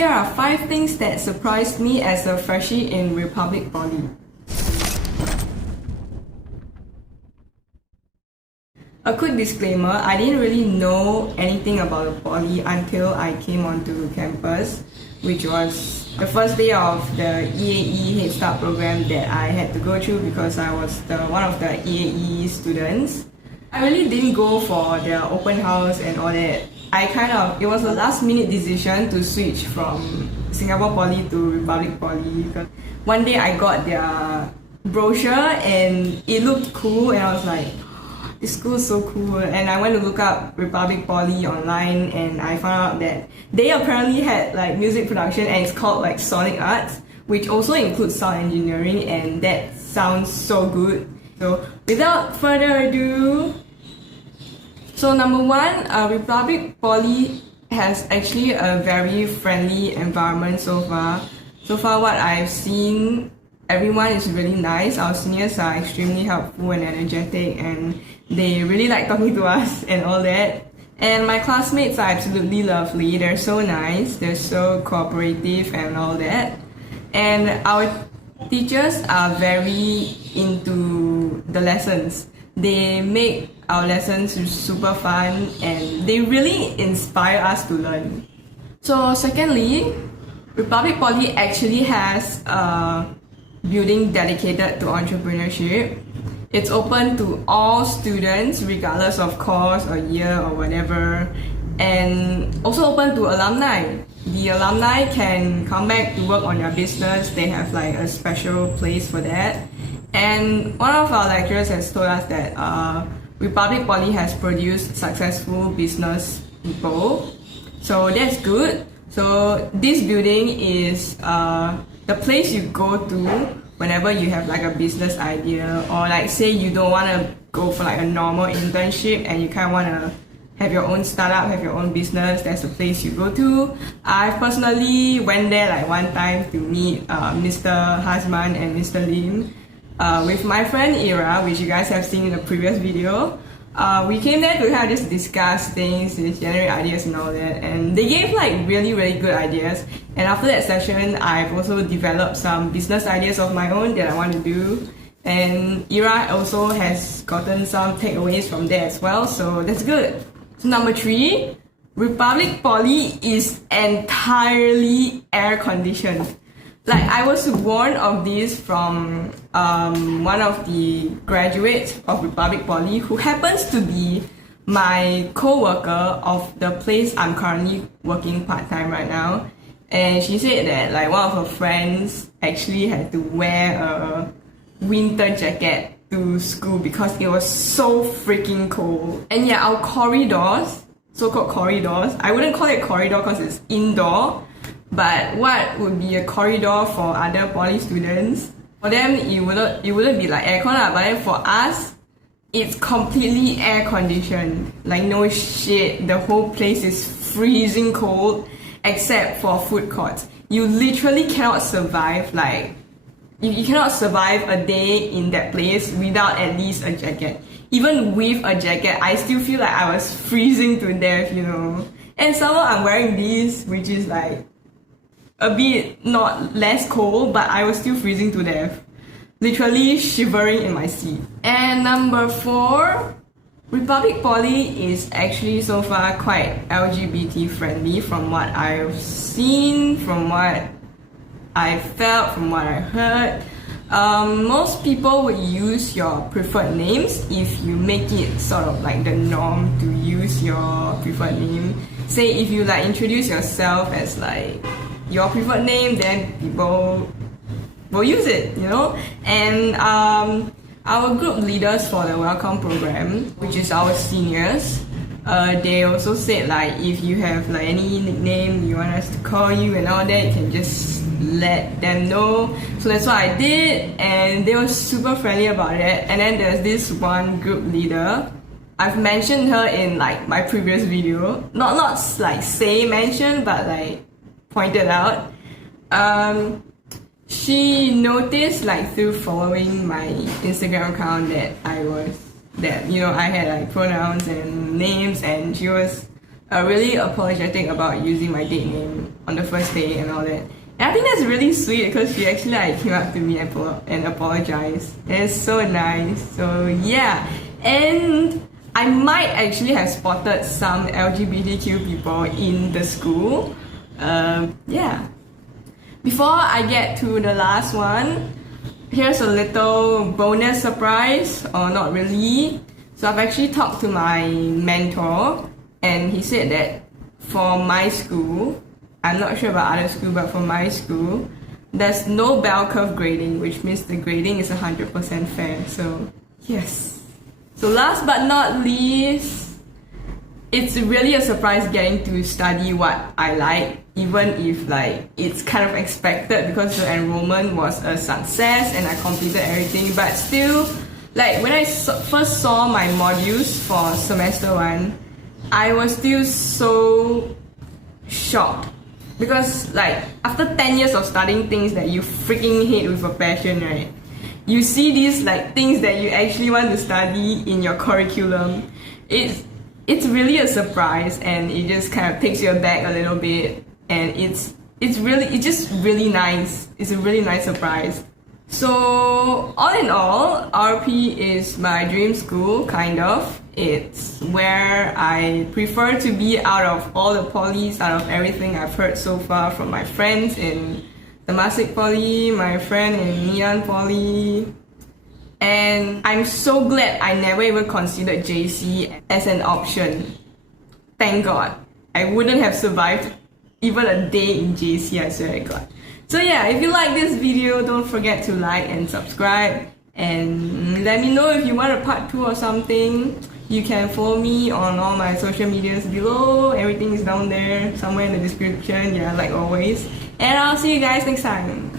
Here are 5 things that surprised me as a freshie in Republic Poly. A quick disclaimer, I didn't really know anything about the poly until I came onto campus, which was the first day of the EAE Head Start program that I had to go through because I was one of the EAE students. I really didn't go for the open house and all that. It was a last minute decision to switch from Singapore Poly to Republic Poly. One day I got their brochure and it looked cool and I was like, this school is so cool. And I went to look up Republic Poly online and I found out that they apparently had like music production and it's called like Sonic Arts, which also includes sound engineering, and that sounds so good. So without further ado, so number 1, Republic Poly has actually a very friendly environment so far. So far what I've seen, everyone is really nice. Our seniors are extremely helpful and energetic and they really like talking to us and all that. And my classmates are absolutely lovely. They're so nice, they're so cooperative and all that. And our teachers are very into the lessons. They make our lessons super fun and they really inspire us to learn. So secondly, Republic Poly actually has a building dedicated to entrepreneurship. It's open to all students regardless of course or year or whatever, and also open to alumni. The alumni can come back to work on their business. They have like a special place for that. And one of our lecturers has told us that Republic Poly has produced successful business people. So that's good. So this building is the place you go to whenever you have like a business idea, or like say you don't want to go for like a normal internship and you kind of want to have your own startup, have your own business. That's the place you go to. I personally went there like one time to meet Mr. Hasman and Mr. Lim. With my friend Ira, which you guys have seen in the previous video. We came there to kind of just discuss things, generate ideas and all that, and they gave like really good ideas. And after that session, I've also developed some business ideas of my own that I want to do, and Ira also has gotten some takeaways from there as well, so that's good. So number 3, Republic Poly is entirely air conditioned. Like, I was warned of this from one of the graduates of Republic Poly who happens to be my co-worker of the place I'm currently working part-time right now. And she said that like one of her friends actually had to wear a winter jacket to school because it was so freaking cold. And yeah, our corridors, so-called corridors, I wouldn't call it corridor because it's indoor, but what would be a corridor for other poly students? For them, it wouldn't be like aircon, but then for us, it's completely air conditioned. Like no shit, the whole place is freezing cold except for food courts. You literally cannot survive, like you cannot survive a day in that place without at least a jacket. Even with a jacket, I still feel like I was freezing to death, you know. And somehow I'm wearing this, which is like a bit not less cold, but I was still freezing to death. Literally shivering in my seat. And number 4, Republic Poly is actually so far quite LGBT friendly from what I've seen, from what I felt, from what I heard. Most people would use your preferred names if you make it sort of like the norm to use your preferred name. Say if you like introduce yourself as like your preferred name, then people will use it, you know? And our group leaders for the welcome program, which is our seniors, they also said like if you have like any nickname you want us to call you and all that, you can just let them know. So that's what I did, and they were super friendly about it. And then there's this one group leader. I've mentioned her in like my previous video, not like say mention, but like pointed out. She noticed like through following my Instagram account that I had like pronouns and names, and she was really apologetic about using my date name on the first day and all that. And I think that's really sweet because she actually like came up to me and apologized. And it's so nice. So yeah, and I might actually have spotted some LGBTQ people in the school. Yeah. Before I get to the last one, here's a little bonus surprise, or not really. So I've actually talked to my mentor, and he said that for my school, I'm not sure about other school, but for my school, there's no bell curve grading, which means the grading is 100% fair. So yes. So last but not least, it's really a surprise getting to study what I like, even if like it's kind of expected because the enrollment was a success and I completed everything. But still, like when I first saw my modules for semester 1, I was still so shocked because like after 10 years of studying things that you freaking hate with a passion, right? You see these like things that you actually want to study in your curriculum. It's really a surprise, and it just kind of takes you aback a little bit, and it's just really nice. It's a really nice surprise. So all in all, RP is my dream school, kind of. It's where I prefer to be out of all the polys, out of everything I've heard so far from my friends in Temasek Poly, my friend in Neon Poly. And I'm so glad I never even considered JC as an option. Thank God. I wouldn't have survived even a day in JC, I swear to God. So yeah, if you like this video, don't forget to like and subscribe. And let me know if you want a part 2 or something. You can follow me on all my social medias below. Everything is down there, somewhere in the description, yeah, like always. And I'll see you guys next time.